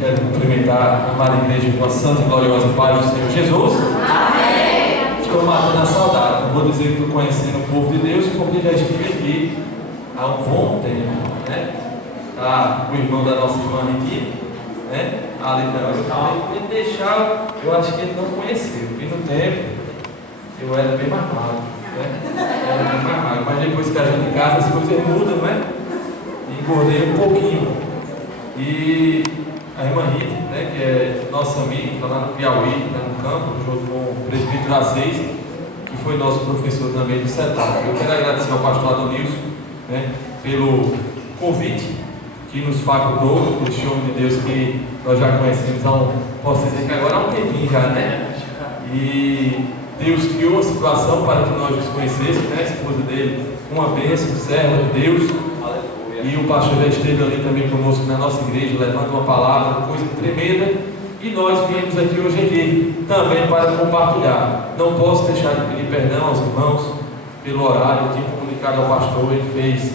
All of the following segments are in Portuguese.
Quero cumprimentar a amada igreja com a santa e gloriosa paz do Senhor Jesus. Amém. Estou matando a saudade. Não vou dizer que estou conhecendo o povo de Deus, porque já estive aqui há um bom tempo, né? Tá o irmão da nossa irmã Ritinha, né? Ali também. Deixar, eu acho que ele não conheceu. E no tempo, eu era bem mais magro, né? Era bem mais magro. Mas depois que a gente casa, as coisas mudam, né? Engordei um pouquinho. E a irmã Rita, né, que é nossa amiga, está lá no Piauí, lá no campo, junto com o presbítero Azeis, que foi nosso professor também do CETAP. Eu quero agradecer ao pastor Adonilson, né, pelo convite que nos facultou, esse homem de Deus que nós já conhecemos posso dizer que agora há um tempinho já, né? E Deus criou uma situação para que nós nos conhecêssemos, né? A esposa dele, uma bênção, serva de Deus. E o pastor já esteve ali também conosco na nossa igreja, levando uma palavra, coisa tremenda. E nós viemos aqui hoje aqui também para compartilhar. Não posso deixar de pedir perdão aos irmãos pelo horário. Eu tinha comunicado ao pastor, ele fez: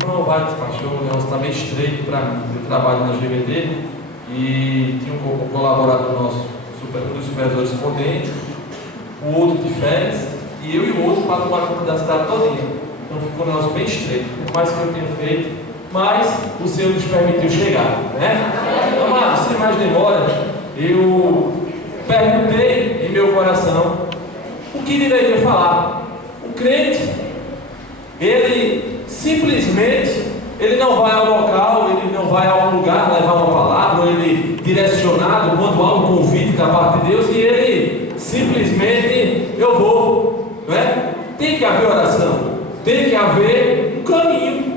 irmão, vai pastor, o negócio está meio estreito para mim. Eu trabalho na GVD e tinha um colaborador nosso, um dos supervisores potentes, o outro de férias, e eu e o outro para tomar conta da cidade todinha. Então ficou um negócio bem estreito, por mais que eu tenha feito, mas o Senhor nos permitiu chegar, né? Então, sem mais demora, eu perguntei em meu coração o que deveria falar. O crente, ele simplesmente, ele não vai ao local, ele não vai a um lugar levar uma palavra, ele direcionado, quando há um convite da parte de Deus, e ele simplesmente, eu vou, não é? Tem que haver oração. Tem que haver um caminho.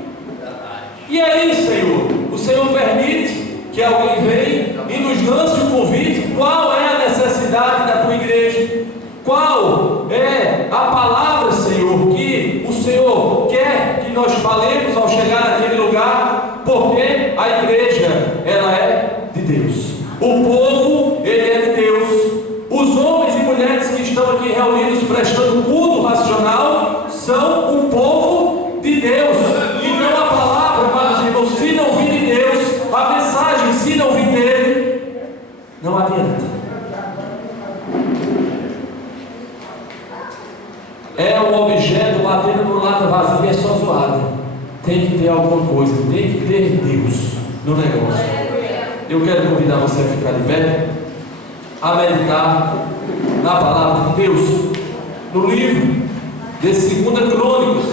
E aí, Senhor, o Senhor permite que alguém venha e nos lance um convite. Qual é a necessidade da tua igreja? Qual é a palavra, Senhor, que o Senhor quer que nós falemos ao chegar naquele lugar? Porque a igreja, ela é de Deus. O povo, ele é de Deus. Os homens e mulheres que estão aqui reunidos prestando culto racional são um povo de Deus. E não a palavra, mas irmãos, se não vir de Deus, a mensagem, se não vir dele, não adianta. É um objeto batendo no lado vazio e é só zoada. Tem que ter alguma coisa, tem que ter Deus no negócio. Eu quero convidar você a ficar de pé, a meditar na palavra de Deus, no livro de 2 Crônicas.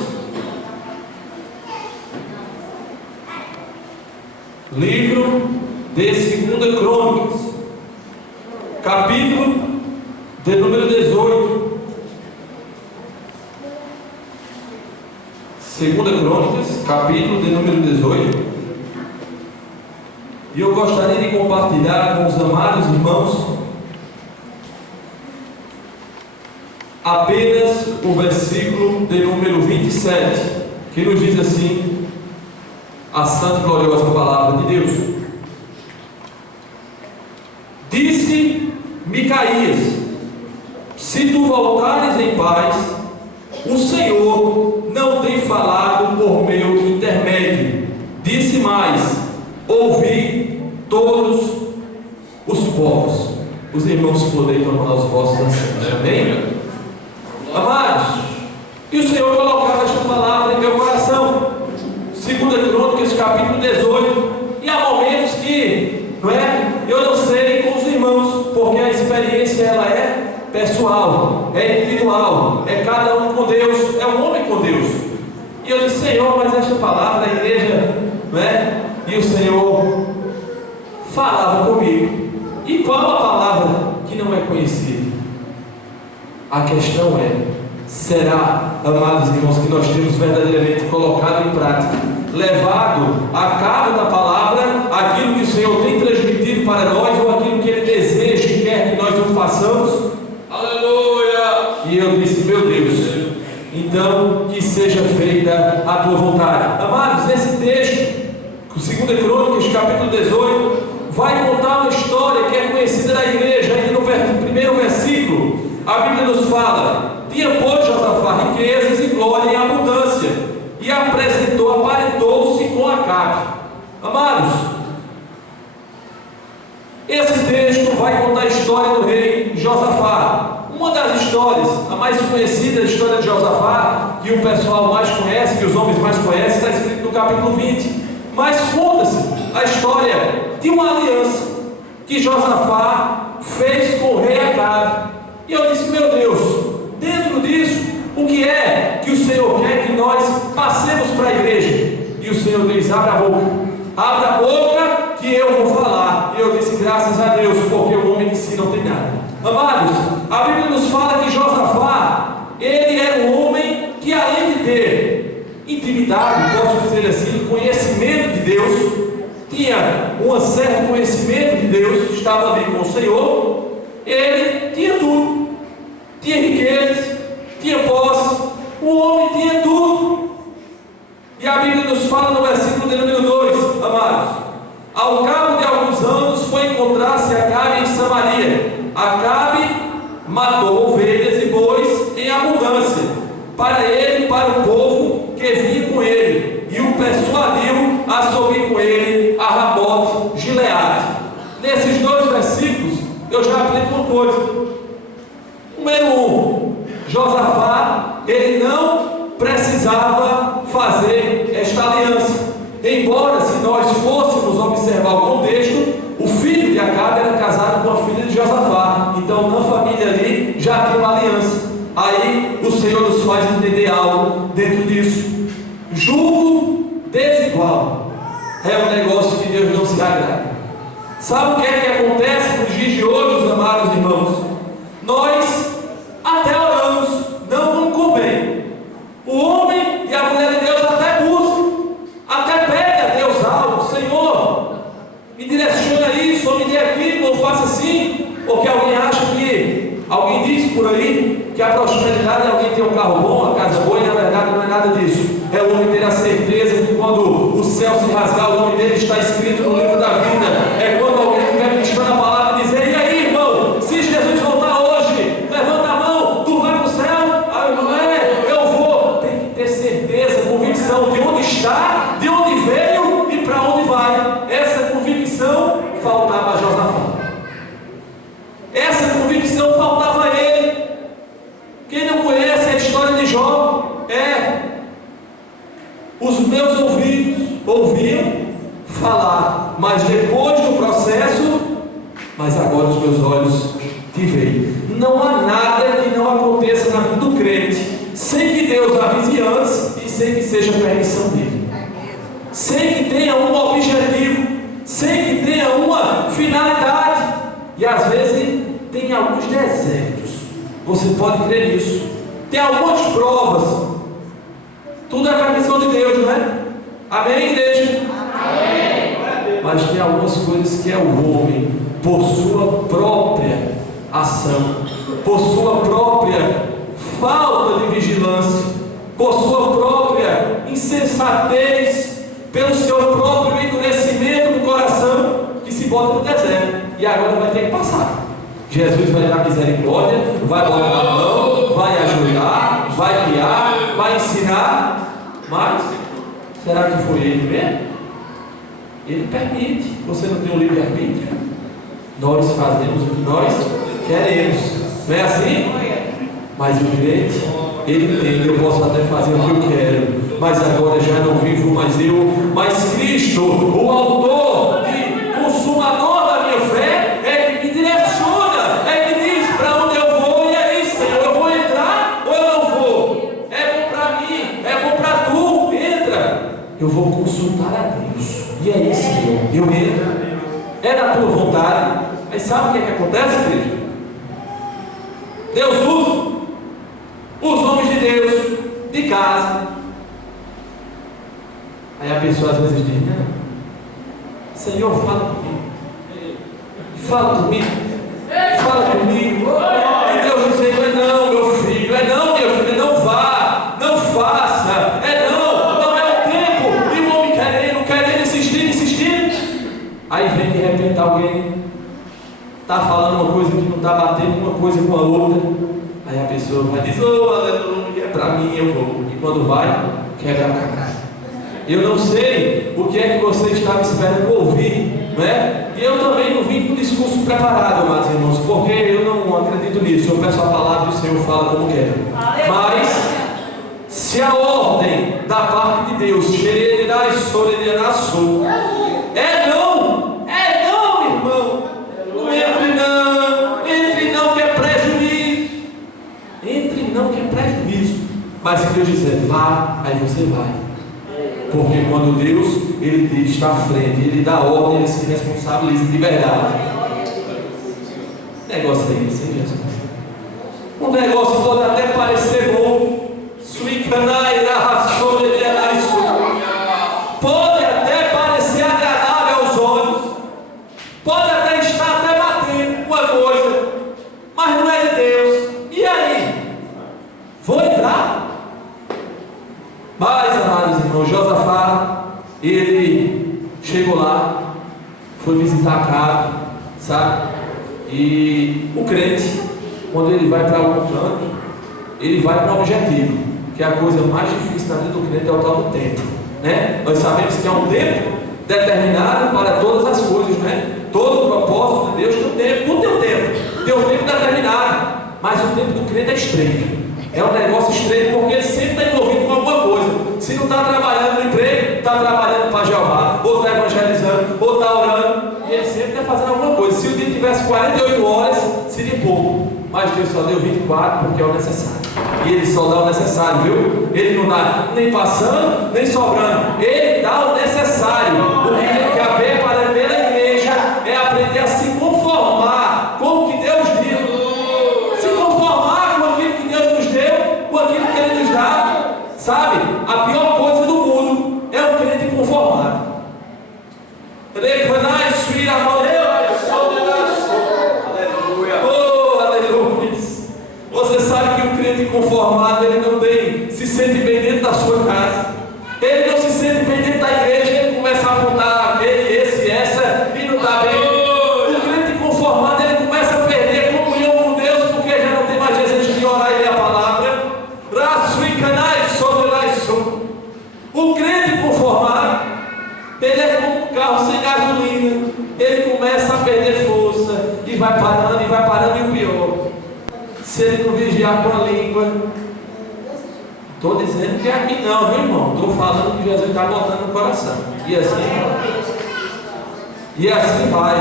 Livro de 2 Crônicas, capítulo de número 18. 2 Crônicas, capítulo de número 18. E eu gostaria de compartilhar com os amados irmãos apenas o versículo de número 27, que nos diz assim, a santa e gloriosa palavra de Deus. Disse Micaías: se tu voltares em paz, o Senhor não tem falado por meu intermédio. Disse mais: ouvi todos os povos. Os irmãos poderem tomar os vossos assentos. Amém? Amados, e o Senhor colocava esta palavra em meu coração. 2 Crônicas, capítulo 18. E há momentos que, não é? Eu não sei com os irmãos, porque a experiência ela é pessoal, é individual, é cada um com Deus, é um homem com Deus. E eu disse: Senhor, mas esta palavra da igreja, não é? E o Senhor falava comigo. E qual a palavra que não é conhecida? A questão é: será, amados irmãos, que nós temos verdadeiramente colocado em prática, levado a cabo da palavra aquilo que o Senhor tem transmitido para nós, ou aquilo que Ele deseja e quer que nós o façamos? Aleluia! E eu disse: meu Deus, então que seja feita a tua vontade. Amados, esse texto, 2 Crônicas, capítulo 18, vai contar uma história que é conhecida na igreja. Ainda no primeiro versículo, a Bíblia nos fala: tinha, pois, Josafá riquezas e glória em abundância, e aparentou-se com Acabe. Amados, Esse texto vai contar a história do rei Josafá. Uma das histórias, a mais conhecida, a história de Josafá, que o pessoal mais conhece, que os homens mais conhecem, está escrito no capítulo 20. Mas conta-se a história de uma aliança que Josafá fez com o rei Acabe. E eu disse: meu Deus, dentro disso, o que é que o Senhor quer que nós passemos para a igreja? E o Senhor diz: abra a boca que eu vou falar. E eu disse: graças a Deus, porque o homem de si não tem nada. Amados, a Bíblia nos fala que Josafá, ele era um homem que, além de ter intimidade, posso dizer assim, conhecimento de Deus, tinha um certo conhecimento de Deus, estava ali com o Senhor. Ele tinha tudo, tinha riqueza, tinha posse, o homem tinha tudo. E a Bíblia nos fala no versículo de número 2, amados: ao cabo de alguns anos foi encontrar-se Acabe em Samaria. Acabe matou ovelhas e bois em abundância para ele e para o povo que vinha com ele, e o persuadiu a subir com ele a Ramote Gileade. Nesses dois versículos eu já aprendo uma coisa. Número 1, Josafá, ele não precisava fazer esta aliança. Embora, se nós fôssemos observar o contexto, o filho de Acabe era casado com a filha de Josafá. Então, na família ali já tem uma aliança. Aí o Senhor nos faz entender algo dentro disso. Jugo desigual é um negócio que Deus não se agrada. Sabe o que é que acontece nos dias de hoje, amados irmãos? Nós até oramos, não nos convém. O homem e a mulher de Deus até buscam, até pede a Deus algo: Senhor, me direciona isso, ou me dê aquilo, ou faça assim. Porque alguém acha que, alguém diz por aí, que a prosperidade é alguém ter um carro bom, uma casa boa, e na verdade não é nada disso. É o homem ter a certeza que quando o céu se rasgar, o nome dele está escrito no livro da vida. É quando alguém estiver ministrando a palavra e dizer: e aí, irmão, se Jesus voltar hoje, levanta a mão, tu vai para o céu? Ah, irmão, eu vou. Tem que ter certeza, convicção de onde está, de onde veio e para onde vai. Essa convicção faltava a Josafá. Essa convicção faltava a ele. Quem não conhece a história de Jó, os meus ouvidos ouviam falar, mas depois do processo, mas agora os meus olhos te veem. Não há nada que não aconteça na vida do crente sem que Deus avise antes e sem que seja permissão dele, sem que tenha um objetivo, sem que tenha uma finalidade. E às vezes tem alguns desertos, você pode crer nisso, tem algumas provas. Tudo é permissão de Deus, não é? Amém, igreja? Amém. Mas tem algumas coisas que é o homem, por sua própria ação, por sua própria falta de vigilância, por sua própria insensatez, pelo seu próprio endurecimento do coração, que se bota no deserto. E agora vai ter que passar. Jesus vai dar misericórdia, vai botar a mão, vai ajoelhar, vai guiar, vai ensinar. Mas, será que foi ele mesmo? Ele permite. Você não tem o livre-arbítrio? Nós fazemos o que nós queremos. Não é assim? Mas o crente, ele entende: eu posso até fazer o que eu quero, mas agora já não vivo mais eu, mas Cristo, o autor e consumador da minha fé, é que me direciona, é que diz para onde eu vou. E é isso, Senhor, eu vou entrar ou eu não vou? É bom para mim, é bom para tu, entra. Eu vou consultar a Deus, e é isso, Senhor, eu entro. É da tua vontade. Mas sabe o que é que acontece, filho? Deus usa os homens de Deus de casa. Aí a pessoa às vezes diz: não, Senhor, fala comigo, fala comigo, fala comigo. E Deus diz: não, meu filho, não, minha filha, não vá, não faça, não é o tempo. E o homem querendo, insistindo. Aí vem de repente alguém está falando uma coisa que não está batendo uma coisa com a outra. Aí a pessoa vai dizer: aleluia, é para mim, eu vou. E quando vai, quebra a cara. Eu não sei o que é que você estava esperando ouvir, não é? E eu também não vim com discurso discurso preparado, amados irmãos, porque eu não acredito nisso. Eu peço a palavra e o Senhor fala como quer. Mas, se a ordem da parte de Deus é não, irmão. Não entre não que é prejuízo. Entre não que é prejuízo. Mas se Deus dizer vá, aí você vai. Porque quando Deus, Ele está à frente, Ele dá ordem, Ele se responsabiliza de verdade. Negócio é esse, hein, Jesus? Um negócio pode até parecer bom. Pode até parecer agradável aos olhos. Pode até estar até batendo uma coisa. Mas não é de Deus. E aí? Vou entrar? Mas, amados irmãos, Josafá, ele chegou lá, foi visitar a casa, sabe? E o crente, quando ele vai para algum canto, ele vai para um objetivo, que é a coisa mais difícil na vida do crente é o tal do tempo, né? Nós sabemos que é um tempo determinado para todas as coisas, né? Todo o propósito de Deus tem um tempo, tudo tem um tempo, tem um tempo determinado, mas o tempo do crente é estreito. É um negócio estreito porque ele sempre está envolvido com alguma coisa. Se não está trabalhando no emprego, está trabalhando para Jeová, ou está evangelizando, ou está orando, e ele sempre está fazendo alguma coisa. Se o dia tivesse 48 horas, seria pouco, mas Deus só deu 24 porque é o necessário. E Ele só dá o necessário, viu? Ele não dá nem passando, nem sobrando. Ele dá o necessário. O que tem que haver para ver a igreja é aprender a se conformar com o que Deus deu. Se conformar com aquilo que Deus nos deu, com aquilo que Ele nos dá. Sabe? A pior coisa do mundo é o crente conformado. Oh, aleluia. Você sabe que o crente conformado, ele não se sente bem dentro da sua casa. Ele não se sente bem dentro da igreja. Ele começa a apontar aquele, esse, essa, e não está bem. O crente conformado, ele começa a perder a comunhão com Deus, porque já não tem mais desejo de orar e ler a palavra. O crente conformado, ele é como um carro sem gasolina. Ele começa a perder força e vai parando, e o pior, se ele não vigiar com a língua. Estou dizendo que é aqui não, viu, irmão? Estou falando que Jesus está botando no coração. E assim vai.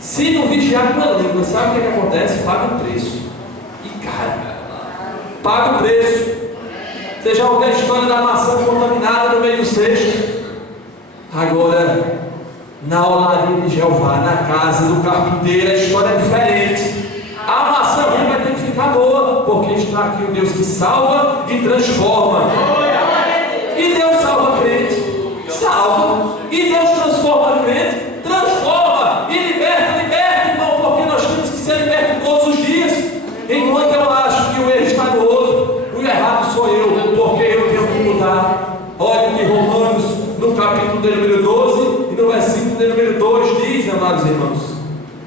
Se não vigiar com a língua, sabe o que acontece? Paga o preço. E cara, paga o preço. Você já ouviu a história da maçã contaminada no meio do cesto? Agora, na olaria de Jeová, na casa do carpinteiro, a história é diferente. A maçã ruim vai ter que ficar boa, porque está aqui o Deus que salva e transforma. E Deus salva crente, salva. E Deus transforma crente, transforma. E liberta, irmão, porque nós temos que ser libertos todos os dias. Enquanto eu acho que o erro está no outro, o errado sou eu, porque eu tenho que mudar. Olha que Romanos, no capítulo de número 12 e no versículo de número 2 diz, amados irmãos.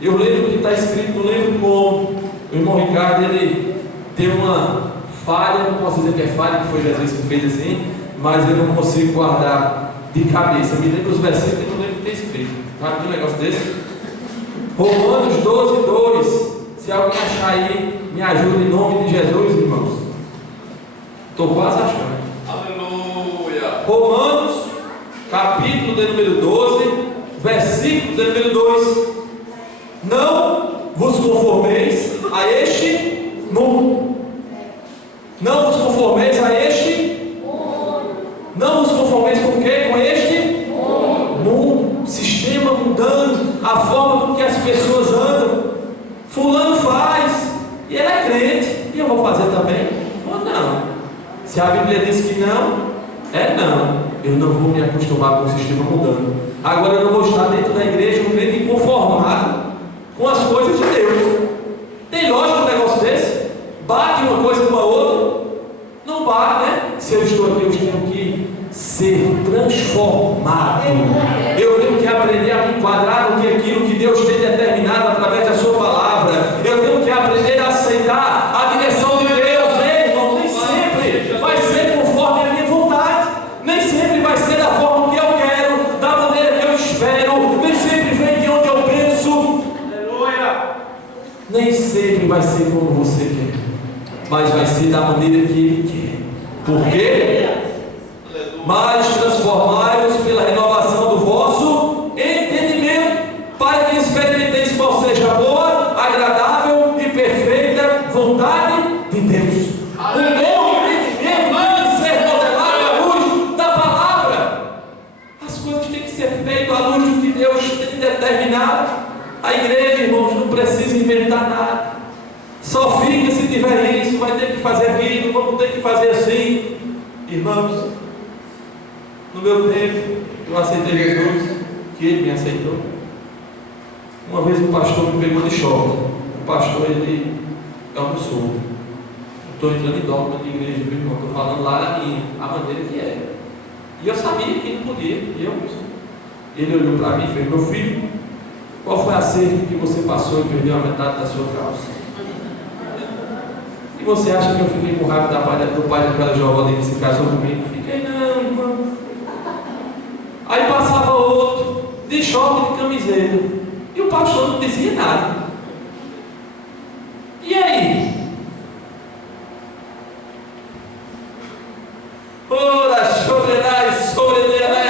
Eu lembro que está escrito, não lembro como. O irmão Ricardo, ele tem uma falha, não posso dizer que é falha, que foi Jesus que fez assim, mas eu não consigo guardar de cabeça. Me lembro os versículos e não lembro o que está escrito. Sabe que um negócio desse? Romanos 12, 2. Se alguém achar aí, me ajuda em nome de Jesus, irmãos. Estou quase achando. Aleluia. Romanos, capítulo de número 12, versículo de número 2. Não vos conformeis a este mundo. Não vos conformeis a este mundo. Não vos conformeis com o quê? Com este mundo. Sistema mudando, a forma com que as pessoas andam. Fulano faz, e ele é crente, e eu vou fazer também? Ou não? Se a Bíblia diz que não, é não. Eu não vou me acostumar com o sistema mudando. Agora eu não vou estar dentro da igreja um crente inconformado com as coisas de Deus. Tem lógica um negócio desse? Bate uma coisa com a outra? Não bate, né? Se eu estou aqui, eu tenho que ser transformado. Eu tenho que aprender a me enquadrar no que aquilo que Deus tem determinado através da sua palavra. Eu tenho que aprender a aceitar a direção de Deus. Ei, irmão, nem sempre vai ser conforme a minha vontade. Nem sempre vai ser da forma que eu quero, da maneira que eu espero. Nem sempre vai ser como você quer, mas vai ser da maneira que Ele quer. Por quê? Mas transformai-vos pela renovação do vosso entendimento, para que experimenteis qual seja a boa, agradável e perfeita vontade de Deus. O novo entendimento vai ser modelado à luz da palavra. As coisas têm que ser feitas à luz do que Deus tem determinado. A igreja, irmãos, não precisa inventar nada. Só fica se tiver isso, vai ter que fazer aquilo, vamos ter que fazer assim. Irmãos, no meu tempo, eu aceitei Jesus, que Ele me aceitou. Uma vez um pastor me pegou de choque. O pastor, ele almoçou. Estou entrando em dogma de igreja, viu, irmão? Estou falando lá na minha, a maneira que é. E eu sabia que não podia, e eu almocei. Ele olhou para mim e fez: meu filho, qual foi a cerca que você passou e perdeu a metade da sua calça? E você acha que eu fiquei com raiva do pai daquela jovem que se casou comigo? Fiquei, não, irmão. Aí passava outro, de short de camiseta, e o pastor não dizia nada. E aí? Ora, chorerai, sobrenerai,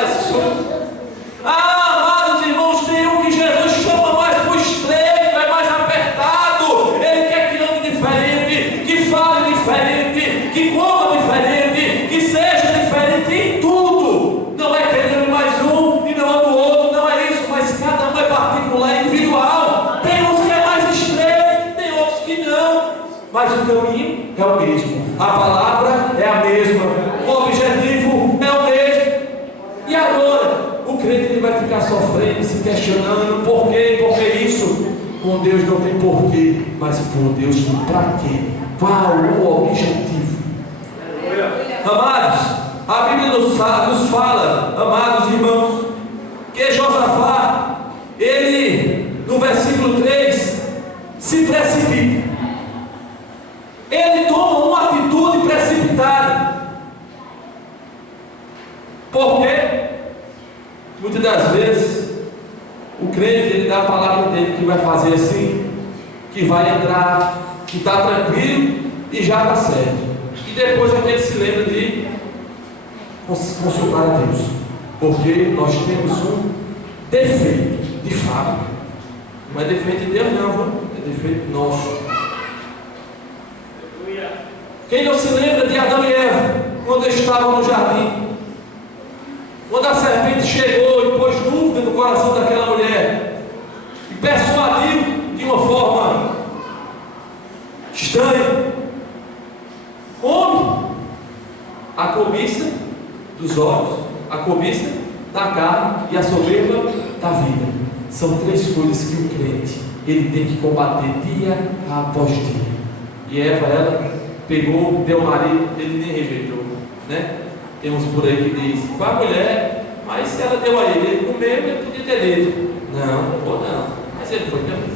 amados irmãos, tem um que Jesus chama mais para o estreito, é mais apertado. Ele quer que ande diferente, que fale diferente, que coma diferente, que seja diferente em tudo. Não é querendo mais um e não é do outro, não é isso, mas cada um é particular, individual. Tem uns que é mais estreito, tem outros que não, mas o caminho é o mesmo, a palavra é a mesma, o objetivo é o mesmo. E agora, o crente ele vai ficar sofrendo, se questionando: por quê? Por que isso? Com Deus não tem porquê, mas por Deus tem para quê? Qual o objetivo? Amados, a Bíblia nos fala, amados irmãos, que Josafá, ele, no versículo 3, se precipita. Ele toma uma atitude precipitada. Por quê? Muitas das vezes o crente, ele dá a palavra dele que vai fazer assim, que vai entrar, que está tranquilo e já está certo. E depois a gente se lembra de consultar a Deus, porque nós temos um defeito de fábrica. Não é defeito de Deus não, é defeito nosso. Quem não se lembra de Adão e Eva, quando eles estavam no jardim? Quando a serpente chegou e pôs dúvida no coração daquela mulher, e persuadiu de uma forma estranha, homem, a cobiça dos olhos, a cobiça da carne e a soberba da vida. São três coisas que o crente ele tem que combater dia após dia. E Eva, ela pegou, deu o marido, ele nem rejeitou, né? Tem uns por aí que diz: com a mulher, mas se ela deu a ele comeu, ele podia ter dito. Não vou não, mas ele foi também,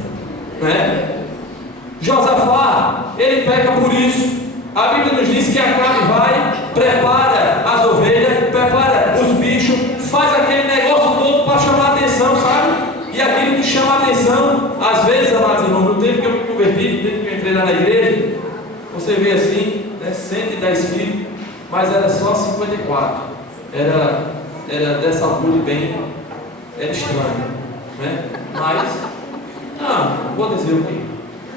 né? Josafá, ele peca por isso. A Bíblia nos diz que a carne vai, prepara as ovelhas, prepara os bichos, faz aquele negócio todo para chamar a atenção, sabe? E aquilo que chama a atenção, às vezes, amados irmãos, no tempo que eu me converti, no tempo que eu entrei lá na igreja, você vê assim, né, 110 filhos, mas era só 54. Era dessa altura bem, era estranho, né? Mas, não vou dizer o quê.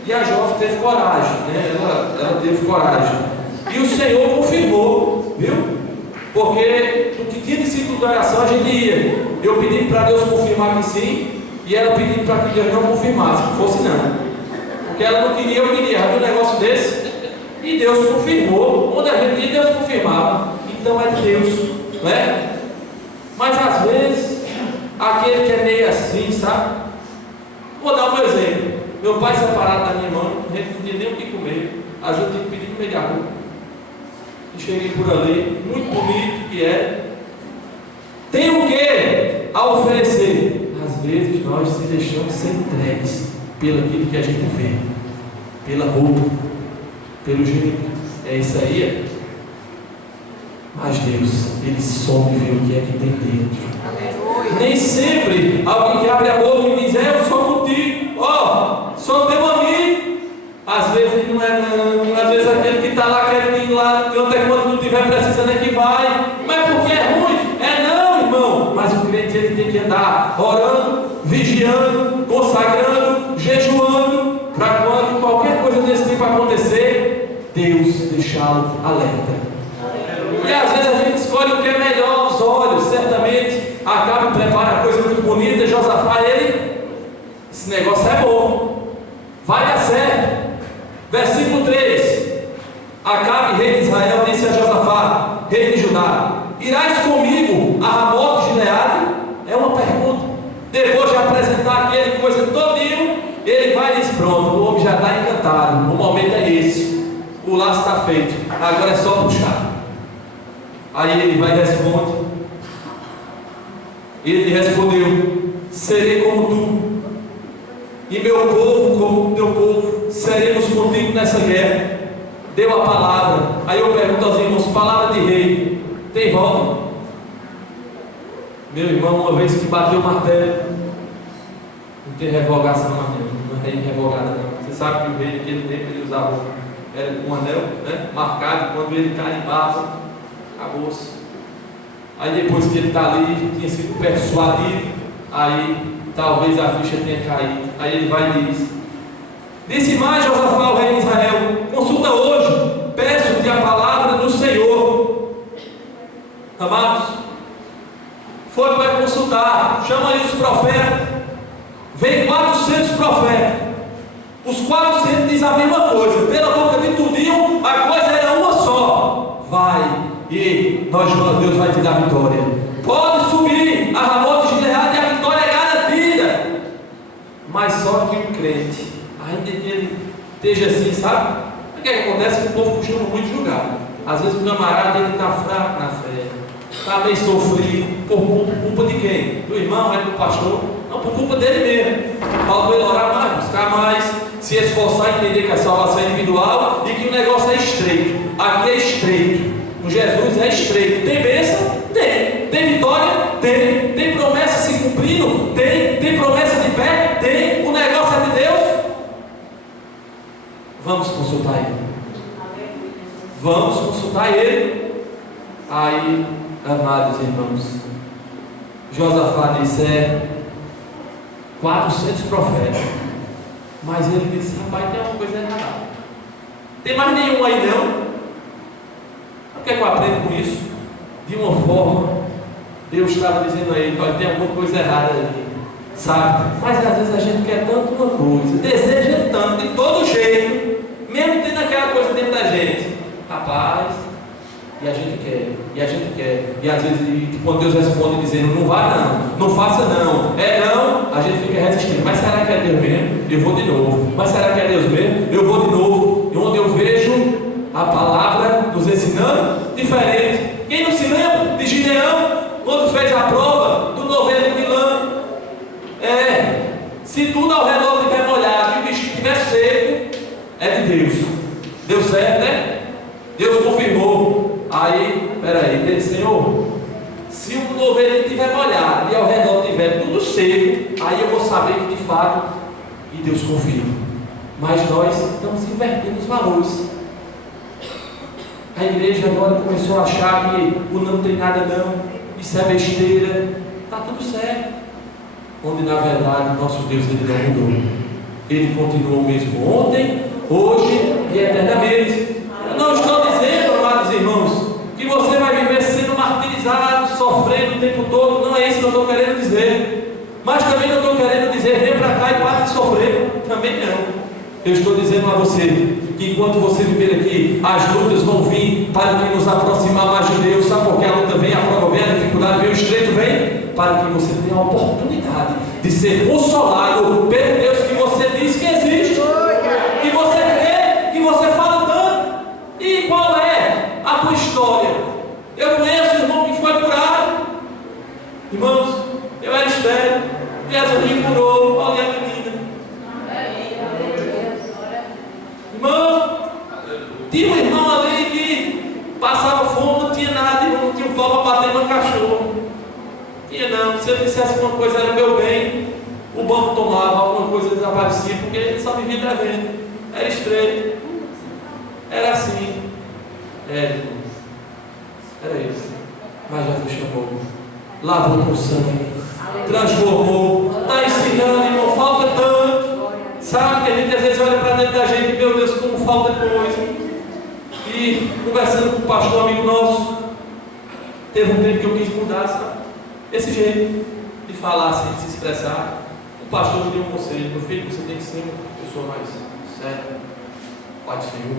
E a jovem teve coragem, né? Ela teve coragem. E o Senhor confirmou, viu? Porque o que tinha de ciclo de oração a gente ia. Eu pedi para Deus confirmar que sim, e ela pedindo para que Deus não confirmasse, que fosse não. Porque ela não queria, eu queria. Havia um negócio desse, e Deus confirmou. Onde a gente ia, Deus confirmava. Então é de Deus, não é? Mas às vezes, aquele que é meio assim, sabe? Vou dar um exemplo. Meu pai separado da minha mãe, a gente não tinha nem o que comer. A gente tinha que pedir no meio da rua. E cheguei por ali, muito bonito que é. Tem o que a oferecer? Às vezes nós se deixamos ser entregues pelo aquilo que a gente vê, pela roupa, pelo jeito. É isso aí. Mas Deus, Ele soube ver o que é que tem dentro. Nem sempre alguém que abre a boca e diz: eu sou contigo, ó, sou teu amigo. Às que andar orando, vigiando, consagrando, jejuando, para quando qualquer coisa desse tipo acontecer, Deus deixá-lo alerta. E às vezes a gente escolhe o que é melhor aos olhos. Certamente Acabe prepara coisa muito bonita. Josafá, esse negócio é bom, vai dar certo. Versículo 3: Acabe, rei de Israel, disse a Josafá, rei de Judá: irás comigo a Ramote de Gileade? É uma pergunta. Depois de apresentar aquele coisa todinho, ele vai e diz: pronto, o homem já está encantado, o momento é esse, o laço está feito, agora é só puxar. Aí ele vai e responde. Ele respondeu: serei como tu, e meu povo como teu povo, seremos contigo nessa guerra. Deu a palavra. Aí eu pergunto aos irmãos: palavra de rei tem volta? Meu irmão, uma vez que bateu o martelo, não tem revogação, não tem revogada não. Você sabe que o rei naquele tempo ele usava um anel, né, marcado, quando ele carimbava, acabou-se. Aí depois que ele está ali, tinha sido persuadido, aí talvez a ficha tenha caído. Aí ele vai e diz: disse mais Josafá ao rei de Israel: consulta hoje, peço-te a palavra do Senhor. Amados, foi para consultar, chama aí os profetas, vem 400 profetas, os 400 dizem a mesma coisa, pela boca de tudinho, a coisa era uma só: vai, e Deus vai te dar vitória. Pode subir a Ramote de Gileade e a vitória é garantida. Mas só que o crente, ainda que ele esteja assim, sabe? O que acontece? Que o povo costuma muito julgar. Às vezes o camarada ele está fraco na fé, está meio sofrido, por culpa de quem? Do irmão, é do pastor? Não, por culpa dele mesmo. Fala para ele orar mais, buscar mais, se esforçar, entender que a salvação é individual e que o negócio é estreito. Aqui é estreito. Com Jesus é estreito. Tem bênção? Tem. Tem vitória? Tem. Tem promessa se cumprindo? Tem. Tem promessa de pé? Tem. O negócio é de Deus? Vamos consultar Ele. Vamos consultar Ele. Aí, amados irmãos, Josafá disse: 400 profetas. Mas ele disse: rapaz, tem uma coisa errada. Tem mais nenhum aí não? O que é que eu aprendo com isso? De uma forma, Deus estava dizendo a ele: tem alguma coisa errada ali, sabe? Mas às vezes a gente quer tanto uma coisa, deseja tanto, de todo jeito, mesmo tendo aquela coisa dentro da gente, rapaz, e a gente quer, e às vezes quando Deus responde dizendo: não vá não, não faça não, não, a gente fica resistindo. Mas será que é Deus mesmo? Eu vou de novo. Mas será que é Deus mesmo? Eu vou de novo. E onde eu vejo a palavra nos ensinando diferente. Quem não se lembra de Gideão, quando fez a prova do novelo de lã? Se tudo ao redor estiver molhado e o bicho estiver seco, é de Deus. Deu certo, né? Deus confirmou. Aí, peraí, Senhor, se o novelo estiver molhado e ao redor estiver tudo seco, aí eu vou saber que de fato, e Deus confirma. Mas nós estamos invertendo os valores. A igreja agora começou a achar que o não tem nada não, isso é besteira, está tudo certo. Onde na verdade nosso Deus ele não mudou. Ele continua o mesmo ontem, hoje e eternamente. Eu não estou dizendo, amados irmãos, que você vai viver sendo martirizado, sofrendo o tempo todo. Não é isso que eu estou querendo dizer. Mas também não estou querendo dizer: vem para cá e para de sofrer. Também não. Eu estou dizendo a você que enquanto você viver aqui, as lutas vão vir para que nos aproximar mais de Deus. Sabe por que a luta vem, a prova vem, a dificuldade vem, o estreito vem? Para que você tenha a oportunidade de ser consolado pelo Deus que você diz que existe, que você crê, que você fala tanto. E qual é a tua história? Eu conheço um irmão que foi curado. Irmãos, eu era estéril, Jesus me curou, olha a menina. Irmão, tinha um irmão ali que passava fome, não tinha nada, não tinha um pau para bater no cachorro. Tinha não, se eu dissesse uma coisa era meu bem, o banco tomava, alguma coisa desaparecia, porque ele só vivia devendo. Era estreito, era assim, era isso. Mas Jesus chamou, lavou com sangue, transformou. Está ensinando, irmão, falta tanto. Sabe que a gente às vezes olha para dentro da gente, meu Deus, como falta coisa. E conversando com um pastor amigo nosso, teve um tempo que eu quis mudar, sabe? Esse jeito de falar assim, de se expressar. O pastor me deu um conselho: meu filho, você tem que ser uma pessoa mais séria, Pai do Senhor,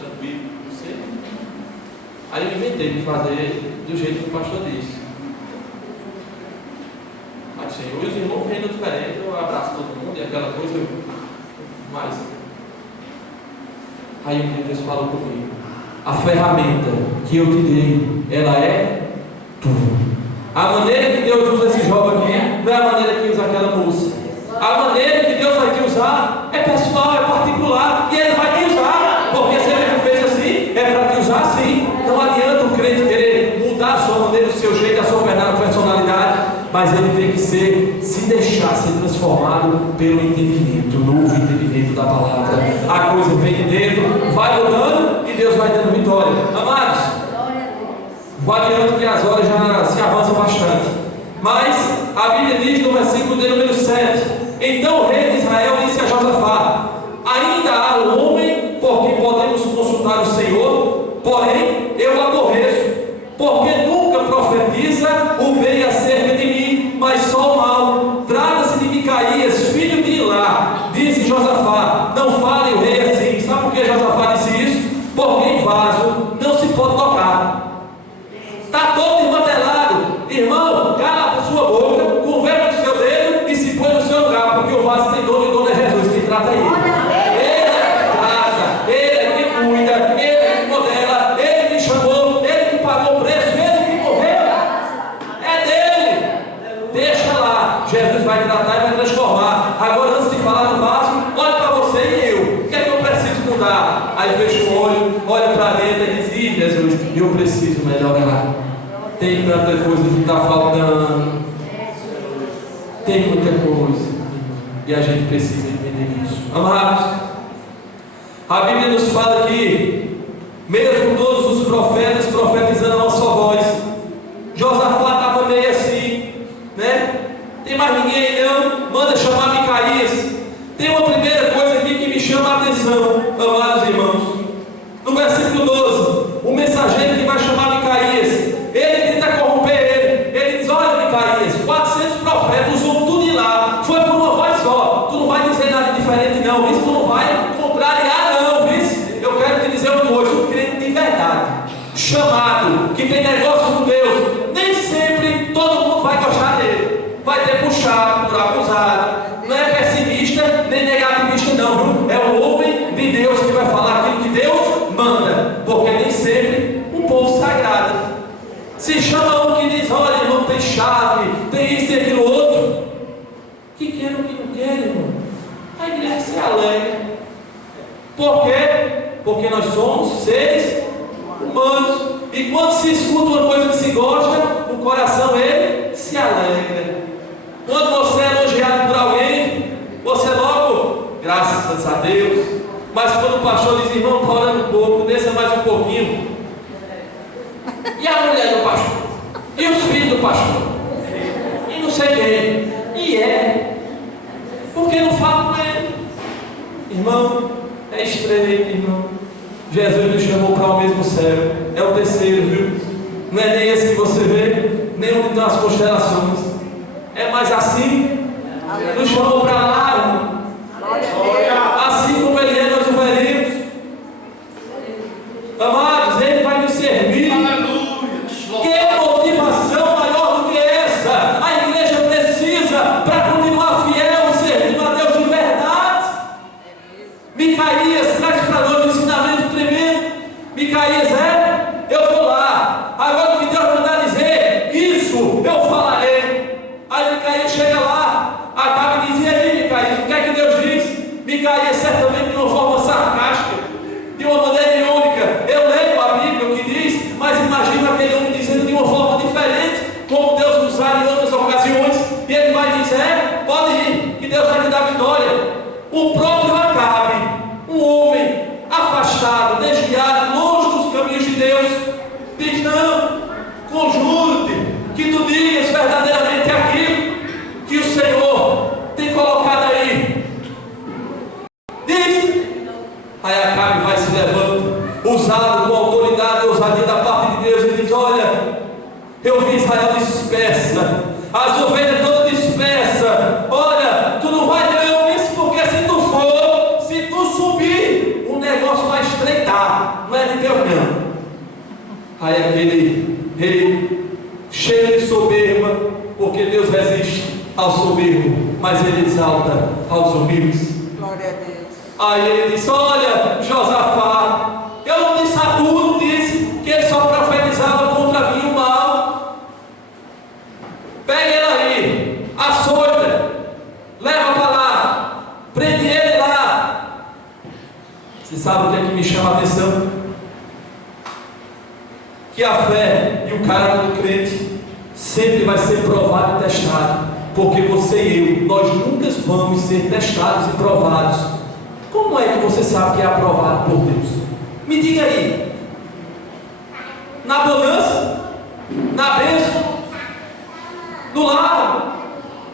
tranquilo, você. Aí eu inventei de fazer do jeito que o pastor disse. Pai do Senhor, e os irmãos vendo diferente, eu abraço todo mundo e aquela coisa, mas aí o Deus falou comigo: a ferramenta que eu te dei, ela é tua. A maneira que Deus usa esse jogo aqui não é a maneira que usa aquela moça. A maneira que Deus vai te usar é pessoal, é particular, e Ele vai te usar, porque se Ele fez assim, é para te usar assim. Não adianta o crente querer mudar a sua maneira, o seu jeito, a sua personalidade, mas ele tem que se deixar ser transformado pelo entendimento, novo entendimento da palavra. A coisa vem de dentro, vai mudando e Deus vai dando vitória. Amados, vou adiante que as horas já se avançam bastante, mas a Bíblia diz no versículo de número 7: então o rei de Israel disse a Josafá: ainda há um homem por quem podemos consultar o Senhor, porém eu aborreço, porque nunca profetiza o bem acerca de mim, mas só o mal. Trata-se de Micaías, filho de Ilá. Disse Josafá: não fale o rei assim. Sabe por que Josafá disse isso? Porque em vaso não se pode tocar. Está todo desmantelado. Irmão, cala a sua boca, converta o seu dedo e se põe no seu lugar, porque o vaso tem dono e o dono é Jesus. Quem trata ele? Ele é que trata, ele é que cuida, ele é que modela, ele que chamou, ele que pagou o preço, ele que morreu. É dele. Deixa lá. Jesus vai tratar e vai transformar. Agora, antes de falar no vaso, olha para você e eu. O que é que eu preciso mudar? Aí fecha o olho, olha para dentro e diz: ih, Jesus, eu preciso melhorar. Tem tanta coisa que está faltando. Tem muita coisa. E a gente precisa entender isso. Amados, a Bíblia nos fala que, mesmo todos os profetas profetizando a uma só voz, Josafá estava meio assim, né? Tem mais ninguém não? Manda chamar Micaías. Tem uma primeira coisa aqui que me chama a atenção, amados irmãos. No versículo 12, o mensageiro que vai chamar Micaías, ele tenta corromper ele. Ele diz: olha, Micaías, 400 profetas usam tudo de lá, foi por uma voz só. Tu não vai dizer nada diferente não, isso tu não vai contrariar não, viu? Eu quero te dizer uma coisa: um crente de verdade, chamado, que tem negócio com Deus, nem sempre todo mundo vai gostar dele. Vai ter puxado por acusado. Não é pessimista nem negativista não, viu? É o homem de Deus que vai falar aquilo que Deus manda, porque nem sempre o povo sagrado se chama um que diz: olha, irmão, tem chave, tem isso, tem aquilo outro. Que queira ou que não queira, irmão, a igreja se alegra. Por quê? Porque nós somos seres humanos, e quando se escuta uma coisa que se gosta, o coração ele se alegra. Quando você é elogiado por alguém, você logo, graças a Deus. Mas quando o pastor diz: irmão, ora um pouco, desça mais um pouquinho. E a mulher do pastor? E os filhos do pastor? E não sei quem? E porque não fala com ele. Irmão, é estreito, irmão. Jesus nos chamou para o mesmo céu. É o terceiro, viu? Não é nem esse que você vê, nem onde estão as constelações. É mais assim. Nos chamou para lá, irmão. Assim como ele é, nós o veremos. Amados, ele vai nos servir. Que motivação maior do que essa a igreja precisa para continuar fiel e servindo a Deus de verdade? Micaías traz para nós um ensinamento tremendo. Micaías eu vou lá. Agora o que Deus mandar dizer, isso eu falarei. Aí Micaías chega lá, acaba e diz: e aí, Micaías, o que é que Deus diz? Micaías certamente de uma forma sarcástica, de uma maneira irônica. Eu leio a Bíblia o que diz, mas imagino aquele homem dizendo de uma forma diferente, como Deus nos usa em outras ocasiões, e ele vai dizer: pode ir, que Deus vai te dar vitória. O próprio Acabe, um homem afastado, desviado, longe dos caminhos de Deus, diz: não, conjuro-te, que tu digas verdadeiramente aquilo. usado com autoridade e ousadia da parte de Deus. Ele diz: olha, eu vi Israel dispersa, as ovelhas todas dispersas. Olha, tu não vai não, isso porque se tu subir, o negócio vai estreitar. Não é de Deus não. Aí aquele rei, cheio de soberba, porque Deus resiste ao soberbo, mas ele exalta aos humildes. Glória a Deus. Aí ele disse: olha, Josafá, eu não disse a tu, não disse que ele só profetizava contra mim o mal. Pega ele aí, açoita, leva para lá, prende ele lá. Você sabe o que é que me chama a atenção? Que a fé e o caráter do crente sempre vai ser provado e testado, porque você e eu, nós nunca vamos ser testados e provados. Como é que você sabe que é aprovado por Deus? Me diga aí. Na bonança? Na bênção? No lar?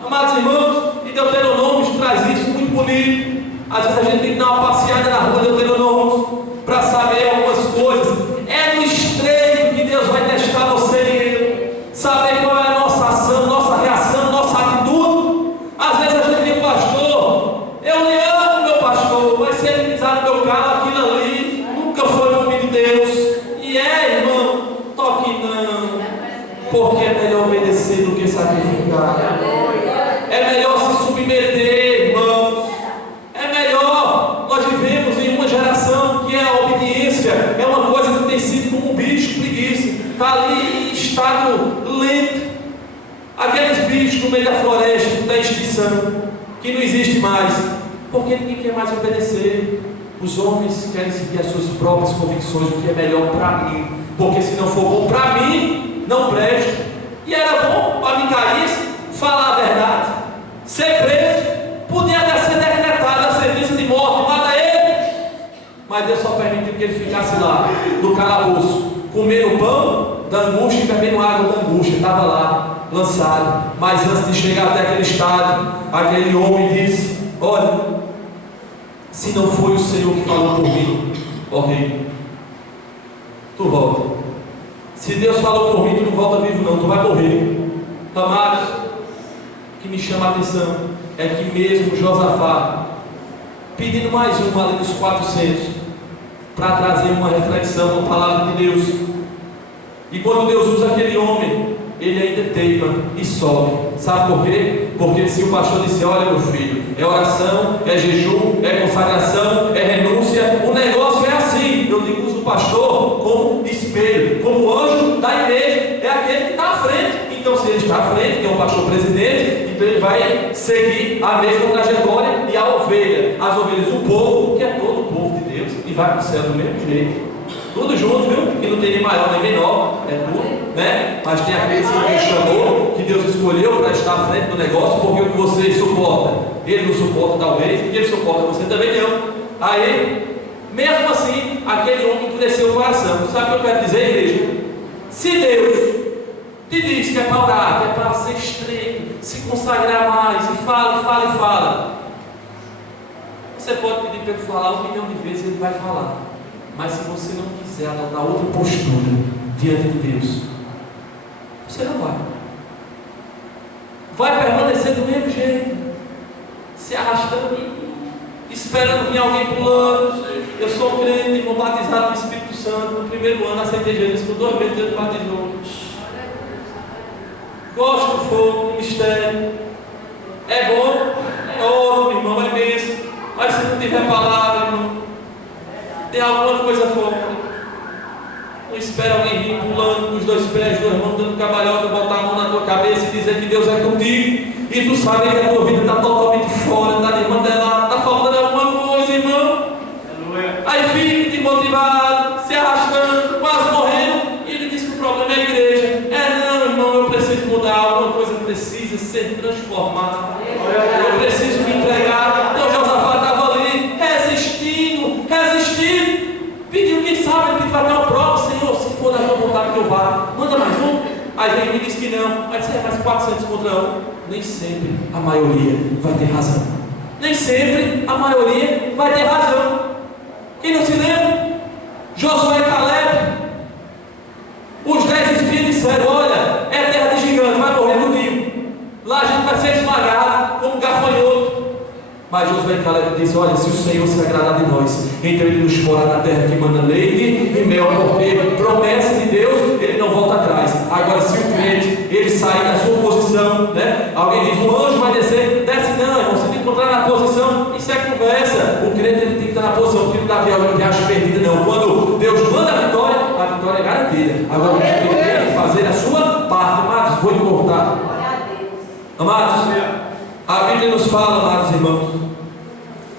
Amados irmãos, e Deuteronômio traz isso muito bonito. Às vezes a gente tem que dar uma passeada na rua de Deuteronômio para saber algumas coisas. É no estreito que Deus vai testar você e eu, saber qual é a nossa ação, nossa reação, nossa atitude. Às vezes a gente diz: pastor, eu lhe amo, meu pastor, mas se ele pisar no meu carro, aquilo ali nunca foi o nome de Deus. E irmão, toque não, porque é melhor obedecer do que sacrificar. É melhor se submeter, irmãos. É melhor. Nós vivemos em uma geração que a obediência é uma coisa que tem sido como um bicho, preguiça. Está ali em estado lento. Aqueles bichos no meio da floresta que está em extinção, que não existe mais, porque ninguém quer mais obedecer. Os homens querem seguir as suas próprias convicções, o que é melhor para mim, porque se não for bom para mim, não presta. E era bom para Micaías falar a verdade, ser preso, podia até ser decretada a sentença de morte, mata ele, mas Deus só permitiu que ele ficasse lá no calabouço, comendo pão da angústia e bebendo água da angústia. Estava lá lançado. Mas antes de chegar até aquele estado, aquele homem disse: olha, se não foi o Senhor que falou por mim, ó rei, tu volta. Se Deus falou por mim, tu não volta vivo não, tu vai morrer. Amados, o que me chama a atenção é que mesmo Josafá, pedindo mais um além dos 400, para trazer uma reflexão, uma palavra de Deus, e quando Deus usa aquele homem, ele ainda teima e sobe. Sabe por quê? Porque se o pastor disser: olha meu filho, é oração, é jejum, é consagração, é renúncia, o negócio é assim. Eu digo, uso o pastor como espelho, como anjo da igreja, é aquele que está à frente. Então se ele está à frente, tem um pastor presidente, então ele vai seguir a mesma trajetória. E a ovelha, as ovelhas, o povo, que é todo o povo de Deus, e vai para o céu do mesmo jeito. Tudo junto, viu? Que não tem nem maior nem menor, é tudo, né? Mas tem aqueles que Deus chamou, que Deus escolheu para estar à frente do negócio, porque o que você suporta, ele não suporta talvez, e ele suporta você também não. Aí, mesmo assim, aquele homem endureceu o coração. Sabe o que eu quero dizer, igreja? Se Deus te diz que é para orar, que é para ser estreito, se consagrar mais, e fala, você pode pedir para ele falar 1 milhão de vezes, ele vai falar. Mas se você não quiser adotar outra postura diante de Deus, você não vai permanecer do mesmo jeito, se arrastando, esperando vir alguém pulando. Eu sou um crente, irmão, batizado no Espírito Santo. No primeiro ano aceitei Jesus, por 2 meses Deus me batizou. Gosto do fogo, do mistério. É bom, é ouro, irmão, é bênção. Mas se não tiver palavra, irmão, tem alguma coisa fora. Não espera alguém vir pulando com os 2 pés, 2 mãos, dando cabalhota, botar a mão na tua cabeça e dizer que Deus é contigo, e tu sabe que a tua vida está totalmente fora, está desmantelada, está faltando alguma coisa, irmão. Aí fica desmotivado, se arrastando, quase morrendo, e ele diz que o problema é a igreja. Não, irmão, eu preciso mudar, alguma coisa precisa ser transformada. Eu preciso me entregar. Então Josafá estava ali, resistindo, pediu, quem sabe, ele pediu até uma prova: Senhor, se for da tua vontade que eu vá, manda mais um. Aí vem e diz que não, vai ser mais 400 contra 1. Nem sempre a maioria vai ter razão. Nem sempre a maioria vai ter razão. Quem não se lembra? Josué e Caleb, os 10 espias disseram: olha, é terra de gigante, vai morrer tudinho. Lá a gente vai ser esmagado como gafanhoto. Mas Josué e Caleb disse: olha, se o Senhor se agradar de nós, então Ele nos porá na terra que manda leite e mel, porque promessa de Deus, Ele não volta atrás. Agora, se o crente, ele sair da sua posição, né? Alguém diz: o anjo vai descer, desce não, irmão, você tem que encontrar na posição. Isso é conversa. O crente, ele tem que estar na posição, porque não está viajando de acho perdida, não. Quando Deus manda a vitória é garantida. Agora, o crente tem que fazer a sua parte. Amados, vou cortar. Amados, a Bíblia nos fala, amados irmãos,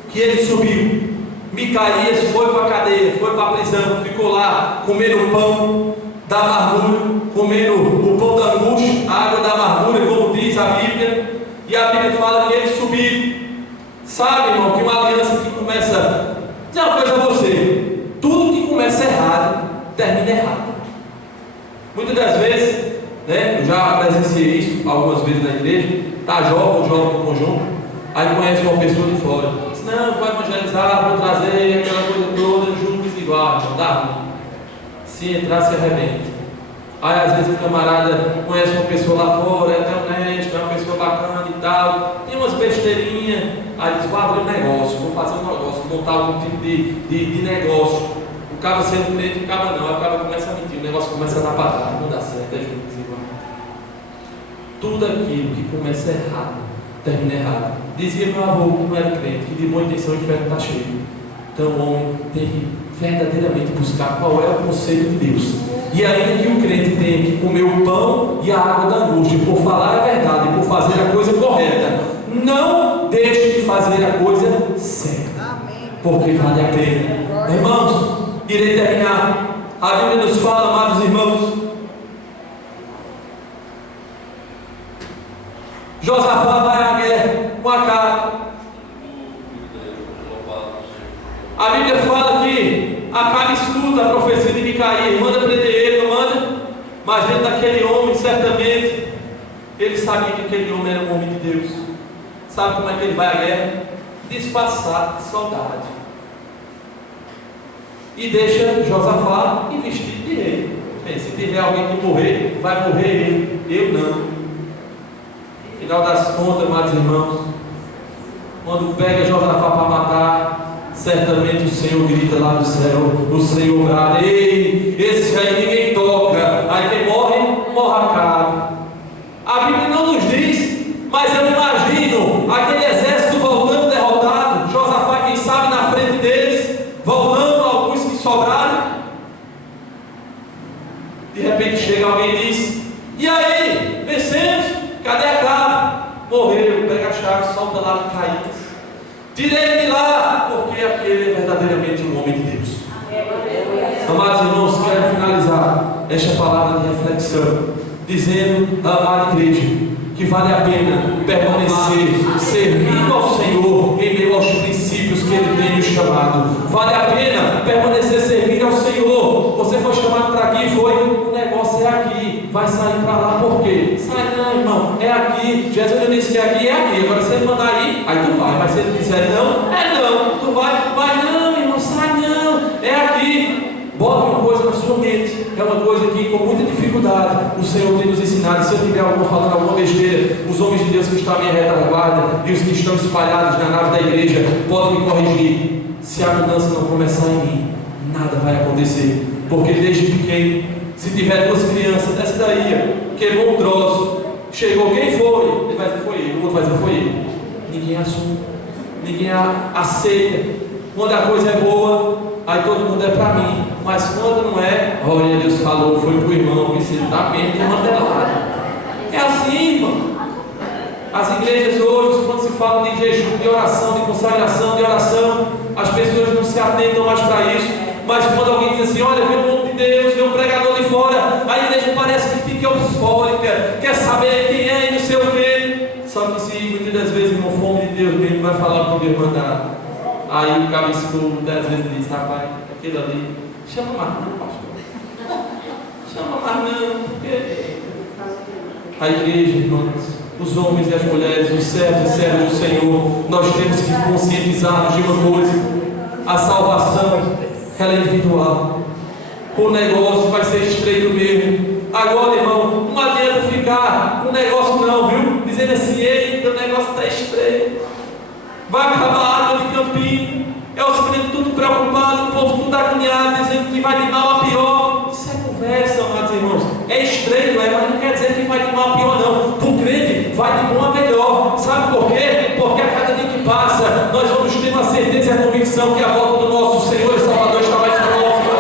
que ele subiu. Micaías foi para a cadeia, foi para a prisão, ficou lá comendo o pão da amargura, comendo o pão da angústia, a água da amargura, como diz a Bíblia. E a Bíblia fala que ele subiu. Sabe, irmão, que uma aliança que começa. Dizer uma coisa a você: tudo que começa errado termina errado. Muitas das vezes, né, eu já presenciei isso algumas vezes na igreja. Está jovem no conjunto, aí conhece uma pessoa de fora, diz: não, vou evangelizar, vou trazer aquela coisa toda, juntos e igual, não dá ruim. Se entrar, se arrebenta. Aí às vezes o camarada conhece uma pessoa lá fora, é até honesto, é uma pessoa bacana e tal, tem umas besteirinhas, aí diz: vou abrir um negócio, vou fazer um negócio, montar algum tipo de negócio. O cara sendo crente, o cara não, aí o cara começa a mentir, o negócio começa a dar para trás, não dá certo, é juntos e igual. Tudo aquilo que começa errado, termina errado. Dizia meu avô, que não era crente, que de boa intenção o inferno está cheio. Então o homem tem que verdadeiramente buscar qual é o conselho de Deus. E ainda que o crente tenha que comer o pão e a água da angústia, por falar a verdade, por fazer a coisa correta, não deixe de fazer a coisa certa, porque vale a pena. Irmãos, irei terminar. A Bíblia nos fala, amados irmãos, Josafá vai à guerra com Acabe. A Bíblia fala que Acabe escuta a profecia de Micaías, manda prender ele, não manda? Mas dentro daquele homem, certamente, ele sabia que aquele homem era um homem de Deus. Sabe como é que ele vai à guerra? Disfarçado de soldado. E deixa Josafá investido de rei. Bem, se tiver alguém que morrer, vai morrer ele. Eu não. Final das contas, amados irmãos, quando pega Josafá para matar, certamente o Senhor grita lá do céu, o Senhor brada: ei, esse aí ninguém toca. Aí quem morre, morre Acabe. A Bíblia não nos diz, mas eu imagino aquele exército voltando derrotado, Josafá, quem sabe, na frente deles, voltando alguns que sobraram. De repente chega alguém e diz: e aí, vencemos? Cadê Acabe? Morreu, pega a chave, solta lá de Caínas. Tira ele de lá, porque aquele é verdadeiramente um homem de Deus. Amados irmãos, quero finalizar esta palavra de reflexão, dizendo à amada igreja que vale a pena permanecer servindo ao Senhor em meio aos princípios que Ele tem nos chamado. Vale a pena permanecer servindo ao Senhor. Você foi chamado para aqui, foi, o negócio é aqui, vai sair para lá, por quê? Sai não, irmão, é aqui. Jesus disse que é aqui, agora se Ele mandar aí tu vai, mas se Ele disser não, é não, tu vai não, irmão, sai não, é aqui. Bota uma coisa na sua mente, é uma coisa que com muita dificuldade o Senhor tem nos ensinado. Se eu tiver algum falando alguma besteira, os homens de Deus que estão à minha retaguarda e os que estão espalhados na nave da igreja podem me corrigir. Se a mudança não começar em mim, nada vai acontecer, porque desde pequeno, se tiver duas crianças, dessa daí, queimou um troço, chegou, quem foi? Ele vai dizer: foi ele, o outro vai dizer: foi ele. Ninguém assume, ninguém aceita. Quando a coisa é boa, aí todo mundo é para mim, mas quando não é, olha, Deus falou, foi para o irmão, que se está bem desmantelado. É assim, irmão. As igrejas hoje, quando se fala de jejum, de oração, de consagração, de oração, as pessoas não se atentam mais para isso. Mas quando alguém diz assim: olha, vê o nome de Deus, vê um pregador ali fora, a igreja parece que fica eufórica, quer saber quem é e não sei o quê. Só que se muitas das vezes, irmão, fome de Deus mesmo, vai falar o que Deus mandar. Aí o cabeçudo 10 vezes diz: rapaz, aquele ali, chama mais não, pastor. Chama mais não, porque a igreja, irmãos, os homens e as mulheres, os servos e servas do Senhor, nós temos que conscientizar-nos de uma coisa: a salvação, ela é individual. o negócio vai ser estreito mesmo. Agora, irmão, não adianta ficar um negócio não, viu? Dizendo assim, eita, o negócio está estreito. Vai acabar a água de Campinho. É os crentes tudo preocupado, o povo tudo agoniado, dizendo que vai de mal a pior. Isso é conversa, amados irmãos. É estreito, mas não quer dizer que vai de mal a pior, não. Para o crente, vai de bom a melhor. Sabe por quê? Porque a cada dia que passa, nós vamos ter uma certeza e a convicção que a volta do nosso Senhor e Salvador está mais próxima.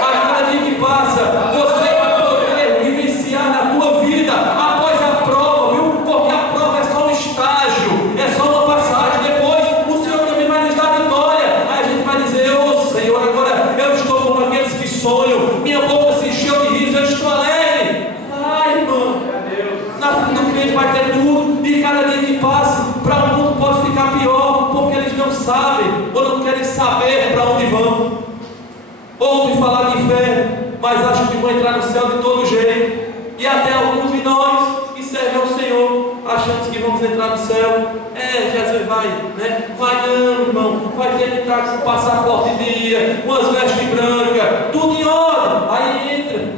A cada dia que passa, você vai poder vivenciar na tua vida após a prova, viu? Porque a prova é só um estágio, é só uma passagem. Depois, o Senhor também vai nos dar vitória. Aí a gente vai dizer, ô Senhor, agora eu estou como aqueles que sonham, minha boca se encheu de riso, eu estou alegre. Ai, irmão, na frente do crente vai ter tudo, e cada dia que passa, para o mundo pode ficar pior, porque eles não sabem, ou não querem saber para onde vão. Ouvem falar de fé, mas acham que vão entrar no céu de todo jeito. E até alguns de nós que servem ao Senhor, achamos que vamos entrar no céu. Jesus vai, né? Vai não, irmão, vai ter que estar com o passaporte em dia, umas vestes brancas, tudo em ordem, aí entra.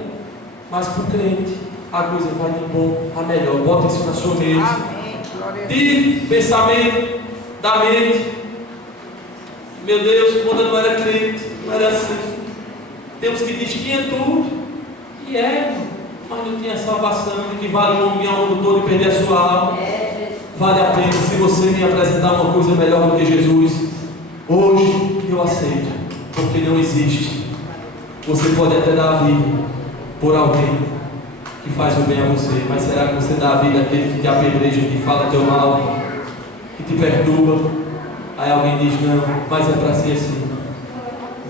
Mas para o crente, a coisa vai de bom a melhor. Bota isso na sua mente. De pensamento, da mente. Meu Deus, quando eu não era crente, não era assim. Temos que dizer que tinha tudo, e mas não tinha salvação, que vale o homem ganhar o mundo todo e perder a sua alma. Vale a pena se você me apresentar uma coisa melhor do que Jesus. Hoje eu aceito, porque não existe. Você pode até dar a vida por alguém que faz o bem a você, mas será que você dá a vida àquele que te apedreja, que fala teu mal, que te perturba? Aí alguém diz, não, mas é para ser assim.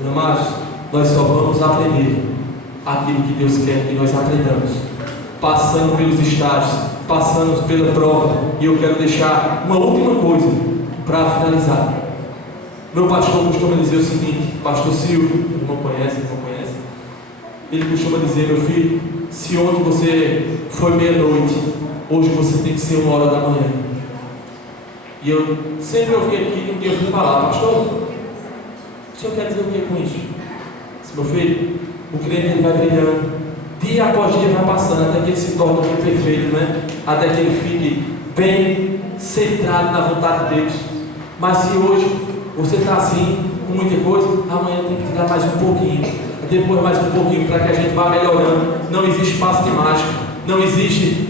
Meus amados, nós só vamos aprender aquilo que Deus quer que nós aprendamos, passando pelos estágios, passando pela prova. E eu quero deixar uma última coisa para finalizar. Meu pastor costuma dizer o seguinte, pastor Silvio, não conhece, ele costuma dizer, meu filho, se ontem você foi meia-noite, hoje você tem que ser 1h da manhã. E eu sempre ouvi aqui, um dia eu fui falar, pastor, o senhor quer dizer o que com isso? Meu filho, o crente ele vai brilhando, dia após dia vai passando, até que ele se torne bem perfeito, né? Até que ele fique bem centrado na vontade de Deus. Mas se hoje você está assim, com muita coisa, amanhã tem que dar mais um pouquinho, depois mais um pouquinho, para que a gente vá melhorando. Não existe passe de mágica, não existe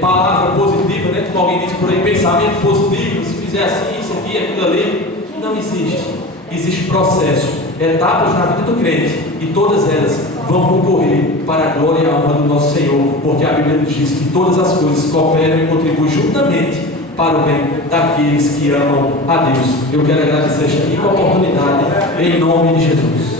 palavra positiva, né? Como alguém diz por aí, pensamento positivo, se fizer assim, isso aqui, aquilo ali. Não existe. Existe processo, etapas na vida do crente, e todas elas vão concorrer para a glória e a honra do nosso Senhor, porque a Bíblia nos diz que todas as coisas cooperam e contribuem juntamente para o bem daqueles que amam a Deus. Eu quero agradecer esta oportunidade em nome de Jesus.